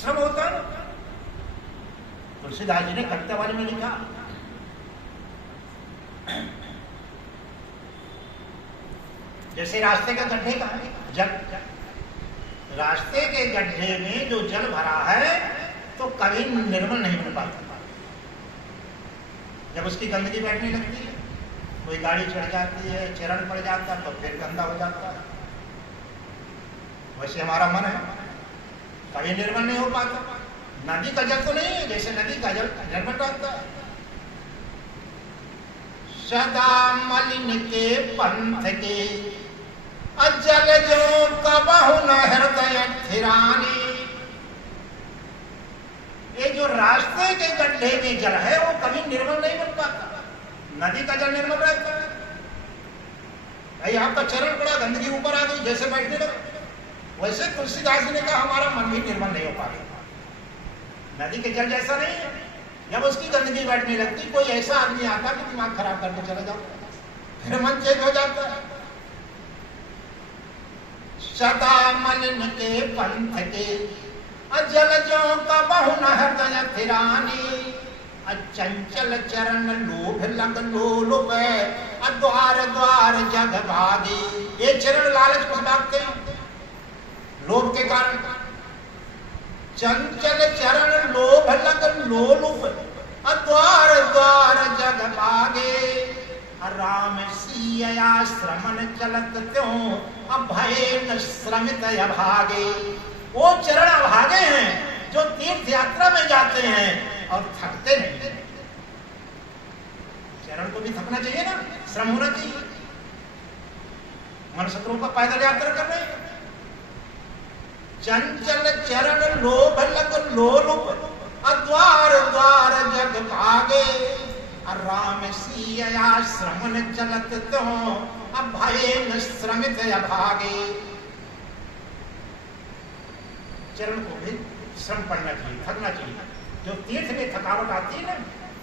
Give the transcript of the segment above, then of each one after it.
श्रम होता है। तुलसीदास जी ने कवितावाली में लिखा, जैसे रास्ते का गड्ढे का जल, रास्ते के गड्ढे में जो जल भरा है तो कभी निर्मल नहीं बन पाता। जब उसकी गंदगी बैठने लगती है, कोई गाड़ी चढ़ जाती है, चरण पड़ जाता है तो फिर गंदा हो जाता है। वैसे हमारा मन है, कभी निर्मल नहीं हो पाता। नदी का जल तो नहीं है, जैसे नदी का जल निर्मल रहता है। सदा मलिन के पंथ के अजल जो कबहु न हृदय थिरानी। ये जो रास्ते के गड्ढे में जल है वो कभी निर्मल नहीं बन पाता। नदी का जल निर्मल रहता है। भाई आपका चरण पड़ा, गंदगी ऊपर आ गई, जैसे बैठने लगा, वैसे तुलसीदास जी ने कहा हमारा मन भी निर्मल नहीं हो पाता। नदी के जल जैसा नहीं है, जब उसकी गंदगी बैठने लगती, कोई ऐसा आदमी आता कि दिमाग खराब करके चला जाता, फिर मन चेत हो जाता है। सदा मलिन के पंथ के अजल जो कबहु न हृदय थिरानी। अचंचल चरण लोभ लग लोलुप द्वार द्वार जग भागी। ये चरण लालच को भागते हैं लोभ के कारण। चंचल चरण लोभ लग लोलुप द्वार द्वार जग भागे। राम सिया श्रमन चलत त्यों अभय न श्रमित अभागे। वो चरण अभागे हैं जो तीर्थ यात्रा में जाते हैं और थकते नहीं। चरण को भी थकना चाहिए ना, श्रम होना चाहिए। मनशत्रुओं का पैदल यात्रा कर रहे हैं। चंचल चरण लोभ लग लोलुप द्वार द्वार जग भागे। राम सिया श्रमन चलत त्यों अभय न श्रमित अभागे। चरण को भी श्रम पड़ना चाहिए, थकना चाहिए। जो तीर्थ में थकावट आती है ना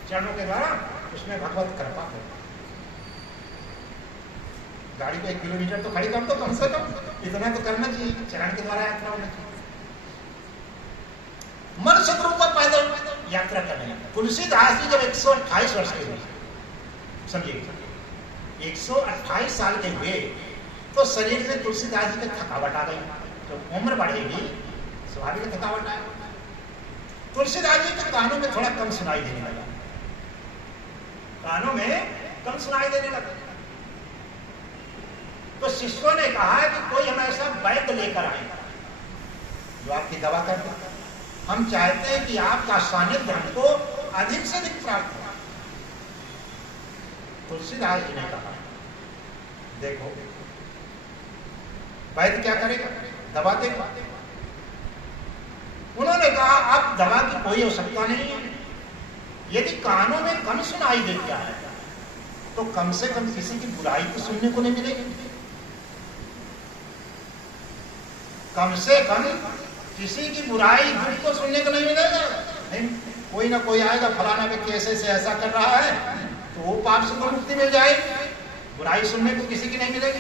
चरणों के द्वारा, उसमें भगवत कृपा हो। गाड़ी को 1 किलोमीटर तो खड़ी कर दो, कम से कम इतना तो करना चाहिए। चरण के द्वारा यात्रा होना चाहिए। मन शत्रु का पैदल यात्रा करने लगा। तुलसीदास जी जब 128 वर्ष के हुए, समझिए 128 साल के हुए, तो शरीर में तुलसीदास जी की थकावट आ गई। जब उम्र बढ़ेगी स्वाभाविक थकावट आए। तुलसीदास जी के कानों में थोड़ा कम सुनाई देने लगा, कानों में कम सुनाई देने लगा। तो शिष्यों ने कहा कि कोई हम ऐसा वैद्य लेकर आए जो आपकी दवा कर दे। हम चाहते हैं कि आपका सानिध्य हमको अधिक से अधिक प्राप्त हो। तुलसीदास जी ने कहा देखो वैद्य क्या करेगा, दवा देगा। उन्होंने कहा अब दवा की कोई आवश्यकता नहीं है। यदि कानों में कम सुनाई देता है तो कम से कम किसी की बुराई तो सुनने को नहीं मिलेगी। कम से कम किसी की बुराई दुख को सुनने को नहीं मिलेगा। नहीं, कोई ना कोई आएगा, फलाना व्यक्ति ऐसे से ऐसा कर रहा है, तो वो पाप से तो मुक्ति मिल जाएगी। बुराई सुनने को किसी की नहीं मिलेगी।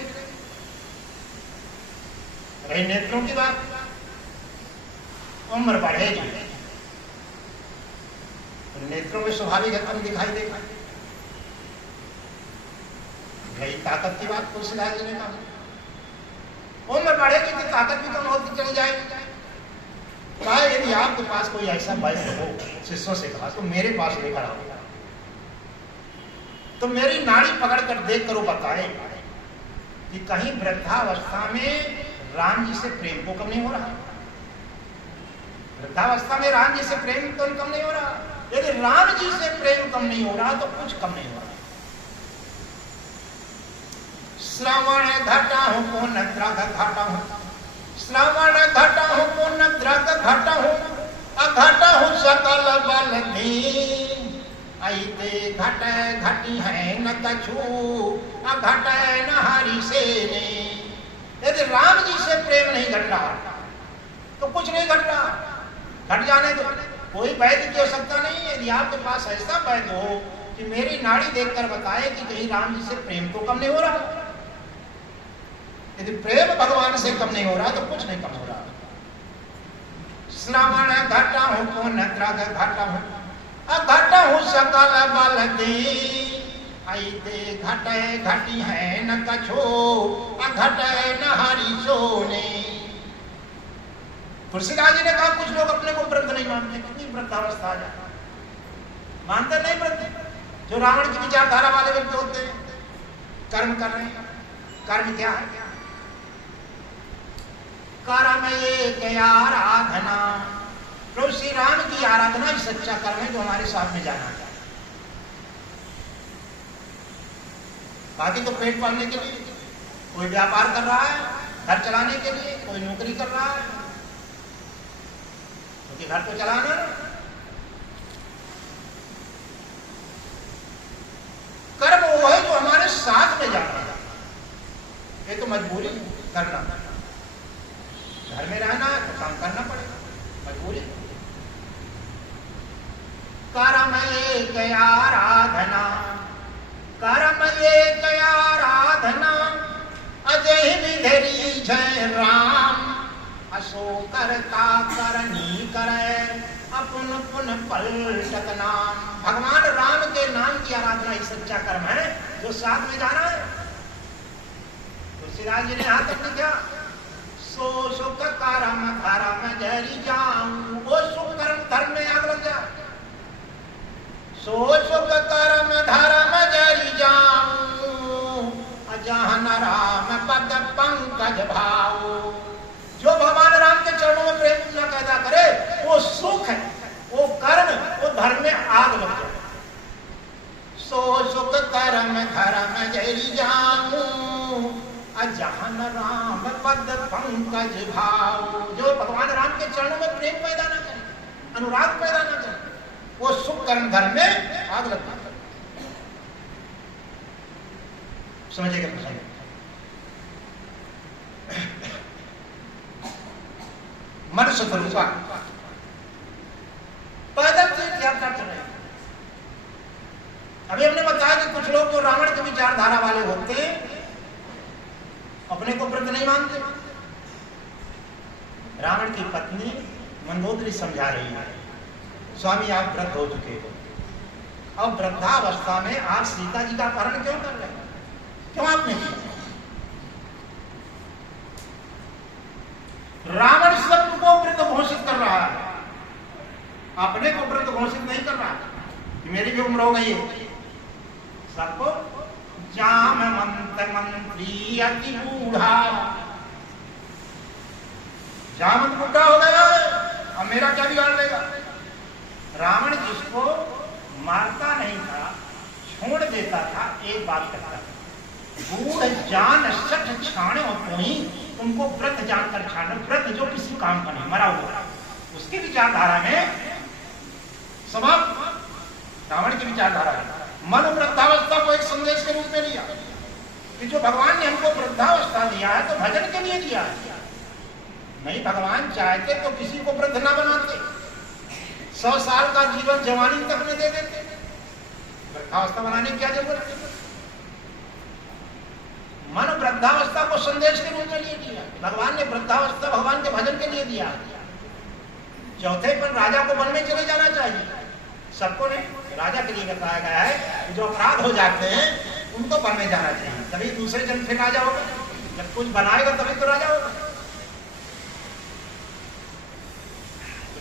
रही नेत्रों की बात, उम्र बढ़ेगी तो नेत्रों में स्वाभाविक कम दिखाई देगा। रही ताकत की बात, तुलसीदास जी ने कहा उम्र बढ़ेगी तो ताकत भी कम होती चली जाएगी। कहा यदि आपके पास कोई ऐसा वैद्य हो, शिष्यों से कहा तो मेरे पास लेकर आओ, तो मेरी नाड़ी पकड़ कर देख कर वो बताए कि कहीं वृद्धावस्था में राम जी से प्रेम को कम नहीं हो रहा। वृद्धावस्था में राम जी से प्रेम तो कम नहीं हो रहा। यदि राम जी से प्रेम कम नहीं हो रहा तो कुछ कम नहीं हो रहा। श्रवण घटा हूं पुण्य द्रग घटा हूं, श्रवण घटा हूं पुण्य द्रग घटा हूं, अघटा हूं सकल बल दीन। ऐते घटे घटी है न कछु, अघटे न हरि से। यदि राम जी से प्रेम नहीं घट रहा तो कुछ नहीं घट रहा। घट जाने दो, कोई वैद्य की आवश्यकता नहीं है। यदि आपके पास ऐसा वैद्य हो कि मेरी नाड़ी देखकर बताए कि कहीं राम जी से प्रेम तो कम नहीं हो रहा। यदि प्रेम भगवान से कम नहीं हो रहा तो कुछ नहीं कम हो रहा। श्रवण घटहु पुन द्रग घटहु अघटहु सकल बल दी आई दे घटे घटी है न कछो अघटे न हरि सोने। तुलसीदास जी ने कहा कुछ लोग अपने को वृद्ध नहीं मानते, कितनी वृद्धावस्था आ जाए, मानते नहीं वृद्ध। जो रावण की विचारधारा वाले व्यक्ति होते हैं, कर्म कर रहे हैं, कर्म क्या है? कर्म एक आराधना, प्रभु श्री राम की आराधना ही सच्चा कर्म है जो हमारे साथ में जाना है। बाकी तो पेट पालने के लिए कोई व्यापार कर रहा है, घर चलाने के लिए कोई नौकरी कर रहा है, क्योंकि घर तो चलाना ना। कर्म वो है जो हमारे साथ में जाना है, ये तो मजबूरी करना, घर में रहना है तो काम करना पड़ेगा, मजबूरी। कर्म एक आराधना, कर्म एक आराधना अजय विधरी जय राम, असो करता करनी करे अपन पुन पलटत नाम। भगवान राम के नाम की आराधना ही सच्चा कर्म है जो साथ में जाना है। तुलसीदास जी ने यहां तक लिखा, सो सुख कर्म धर्म जरी जाऊं, वो सुख कर्म धर्म में आग लग जा। सो सुख कर्म धर्म जरी जाऊं, अजहन राम पद पंकज भाऊ। जो भगवान राम के चरणों में प्रेम पूजा पैदा करे वो सुख है, वो कर्म, वो धर्म में आग लग जाए। सो सुख कर्म धर्म जरी जाऊं, अजहन राम पद पंकज भाऊ। जो भगवान राम के चरणों में प्रेम पैदा न करे, अनुराग पैदा न करे, वो सुख कर्म धर्म में आग लगता है। समझेगा प्रसंग? मनुष्य स्वरूपा पैदल तीर्थ यात्रा कर रहे हैं। अभी हमने बताया कि कुछ लोग जो रावण की विचारधारा वाले होते हैं अपने को वृद्ध नहीं मानते। रावण की पत्नी मंदोदरी समझा रही है, स्वामी आप वृद्ध हो चुके हो, अब वृद्धावस्था में आप सीता जी का अपहरण क्यों कर रहे हैं, क्यों आपने किया? रावण सबको वृद्ध घोषित कर रहा है, अपने को वृद्ध घोषित नहीं कर रहा कि मेरी भी उम्र हो गई है। सबको जामवंत मंत्री अति बूढ़ा, जामवंत बूढ़ा हो गया अब मेरा क्या बिगाड़ लेगा। रावण जिसको मारता नहीं था, छोड़ देता था, एक बात करता था, बूढ़ जान सठ छाने और तुमको वृद्ध जानकर छाना। वृद्ध जो किसी काम का नहीं, मरा हुआ, उसकी विचारधारा में समाप्त। रावण की विचारधारा है मन वृद्धावस्था को एक संदेश के रूप में लिया कि जो भगवान ने हमको वृद्धावस्था दिया है तो भजन के लिए दिया है। नहीं भगवान चाहते तो किसी को वृद्ध ना बनाते, 100 साल का जीवन जवानी तक में दे देते, वृद्धावस्था बनाने की क्या जरूरत है। मन वृद्धावस्था को संदेश के रूप में लिए दिया, भगवान ने वृद्धावस्था भगवान के भजन के लिए दिया। चौथे पर राजा को वन में चले जाना चाहिए, सबको नहीं, राजा के लिए बताया गया है जो अपराध हो जाते हैं उनको वन में जाना चाहिए, तभी दूसरे जन्म फिर राजा होगा। जब कुछ बनाएगा तभी तो राजा होगा।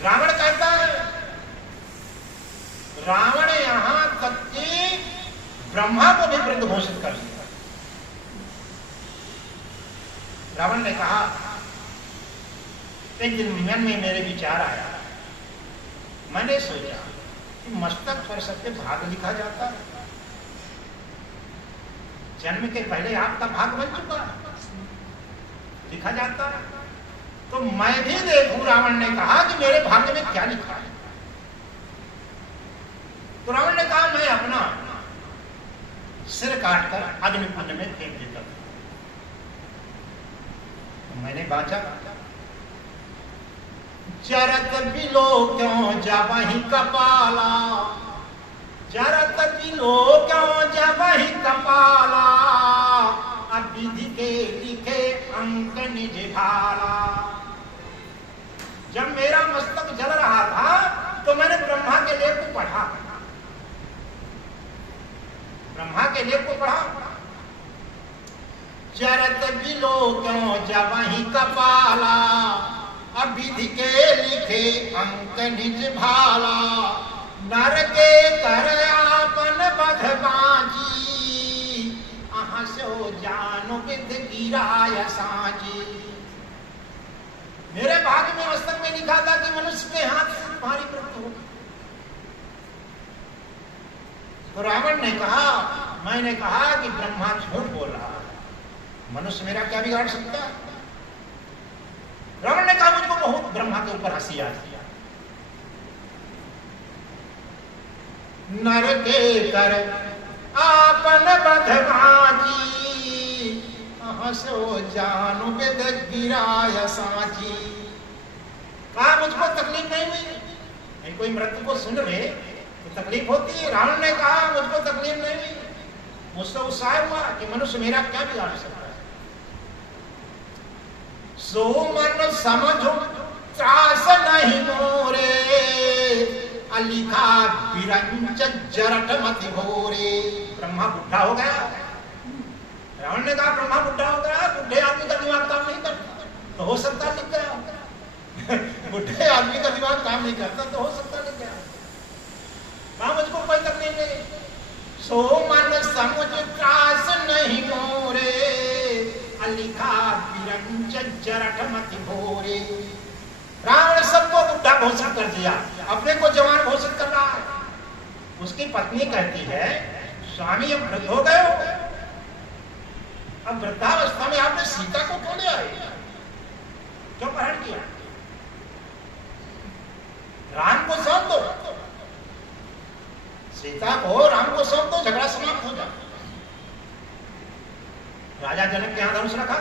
रावण कहता है, रावण यहां तक कि ब्रह्मा को भी वृद्ध घोषित कर दिया। रावण ने कहा, एक दिन मन में मेरे विचार आया, मैंने सोचा कि मस्तक पर सबके भाग लिखा जाता है, जन्म के पहले आपका भाग बन चुका है, लिखा जाता है, तो मैं भी देखूं। रावण ने कहा कि मेरे भाग्य में क्या लिखा है। तो रावण ने कहा, मैं अपना सिर काटकर अग्निकुंड में फेंक देता था। तो मैंने बांचा, जरत बिलो क्यों जबहि कपाला, जरत बिलो क्यों जबहि कपाला, अब विधि के लिखे अंक निज भाला। जब मेरा मस्तक जल रहा था तो मैंने ब्रह्मा के लेख को पढ़ा, ब्रह्मा के लेख को पढ़ा। चरत बिलो क्यों जबहि कपाला, अविधि के लिखे अंक निज भाला। नर के कर आपन बध बाजी, अहाँ सो जानो विध गिराय साजी। मेरे भाग्य में मस्तक में लिखा था कि मनुष्य के हाथ से तुम्हारी मृत्यु होगी। तो रावण ने कहा, मैंने कहा कि ब्रह्मा झूठ बोल रहा है, मनुष्य मेरा क्या बिगाड़ सकता है। रावण ने कहा, मुझको बहुत ब्रह्मा के ऊपर हंसी आ गई। नर के कर आपन बध बाजी, हंसो जानु विध गिराय साची। कहा मुझको तकलीफ नहीं हुई, कोई मृत्यु को सुन रहे तो तकलीफ होती है। रावण ने कहा मुझको तकलीफ नहीं हुई, मुझसे उत्साह हुआ कि मनुष्य मेरा क्या बिगाड़ सकता है। सो मन समझो त्रास नहीं मोरे, अलिखा बिरंच जरट मति भोरे। ब्रह्मा बुढ़ा हो गया। रावण ने कहा ब्रह्मा बुढ़ा हो गया, बुढ़े आदमी का दिमाग काम नहीं करता तो हो सकता लिख गया। बुढ़े आदमी का दिमाग काम नहीं करता तो हो सकता लिख गया। कहा मुझको कोई तकलीफ नहीं। सो मन समझ त्रास नहीं मोरे, अलिखा बिरंच जरट मति भोरे। रावण सबको बुढ़ा घोषित कर दिया, अपने को जवान घोषित कर रहा है। उसकी पत्नी कहती है, स्वामी अब वृद्ध हो गए हो, अब वृद्धावस्था में आपने सीता को क्यों ले आए, क्यों अपहरण किया। राम को सौंप दो, सीता को राम को सौंप दो, झगड़ा समाप्त हो जाए। राजा जनक के यहां धनुष रखा,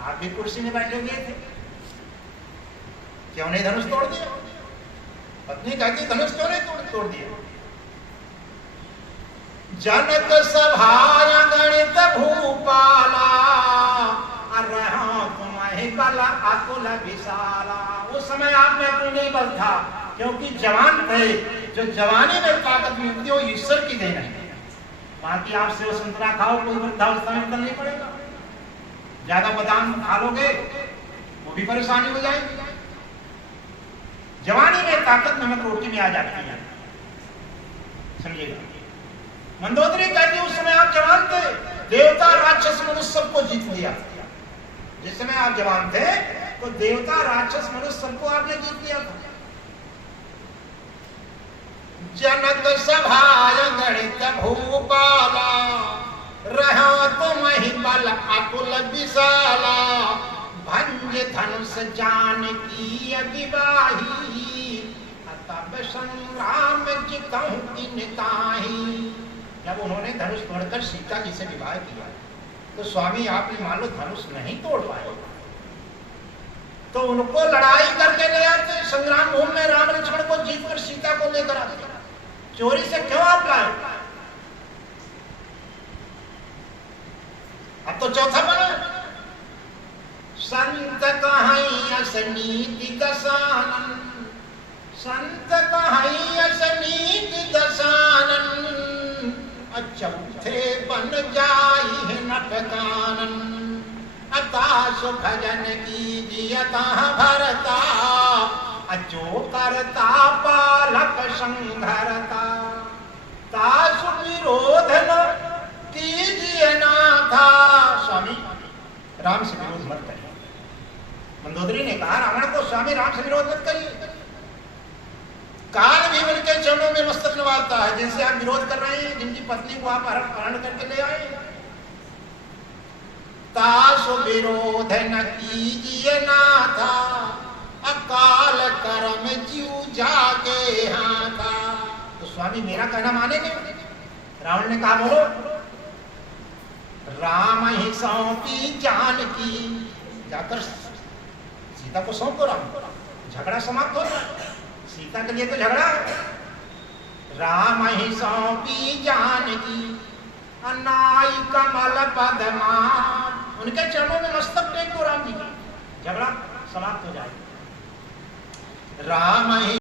आप भी कुर्सी में बैठे हुए थे, क्यों नहीं धनुष तोड़ दिया। पत्नी कहती धनुष क्यों नहीं तोड़ दिया। जनक सभाय गणित भूपाला, तुम्हें बल अतुल विशाला। उस समय आप में अतुल नहीं बल था, क्योंकि जवान थे। जो जवानी में ताकत मिलती है वो ईश्वर की देन है। बाकी आप सेव संतरा खाओ, कोई वृद्धावस्था में निकल नहीं पड़ेगा। ज्यादा बादाम खा लोगे वो भी परेशानी हो जाएगी। जवानी में ताकत नमक रोटी में आ जाती है, समझिएगा। मंदोदरी कहती उस समय आप जवान थे, देवता राक्षस मनुष्य सबको जीत लिया। जिस समय आप जवान थे तो देवता राक्षस मनुष्य सबको आपने जीत लिया था। जनक सभाय गणित भूपाला, रहो तुम ही बल अतुल विशाला। भंज धनुष जान की अगिवाही, तब संग्राम जितहु किनताही। जब उन्होंने धनुष तोड़कर सीता जी से विवाह किया तो स्वामी आपने मान लो धनुष नहीं तोड़ पाए तो उनको लड़ाई करके ले आते, संग्राम भूमि में राम लक्ष्मण को जीतकर सीता को लेकर आते। चोरी से क्यों आप लाए। अब तो चौथा बना, संत कहाई नीति दशानन, संत कहाई नीति दशानन। चौथे बन जाई नटकानन, अताश भजन कीजियता भरता। जो करता पालक संघरता, तासु विरोध न कीजिए नाथा। स्वामी राम से विरोध मत करिए। मंदोदरी ने कहा रावण को, स्वामी राम से विरोध मत करिए। काल भी उनके चरणों में मस्तक नवाता है, जिनसे आप विरोध कर रहे हैं, जिनकी पत्नी को आप अपहरण करके ले आए। तासु विरोध न कीजिए नाथा, अकाल कर्म जीव जागे हाथा। तो स्वामी मेरा कहना मानेंगे। रावण ने कहा बोलो। राम ही सौंपी जानकी, जाकर सीता को सौंप दो। राम झगड़ा समाप्त हो जाए, सीता के लिए तो झगड़ा है। राम ही सौंपी जानकी, अनाई कमल पदमान। उनके चरणों में मस्तक टेक दो राम जी की, झगड़ा समाप्त हो जाए। राम ही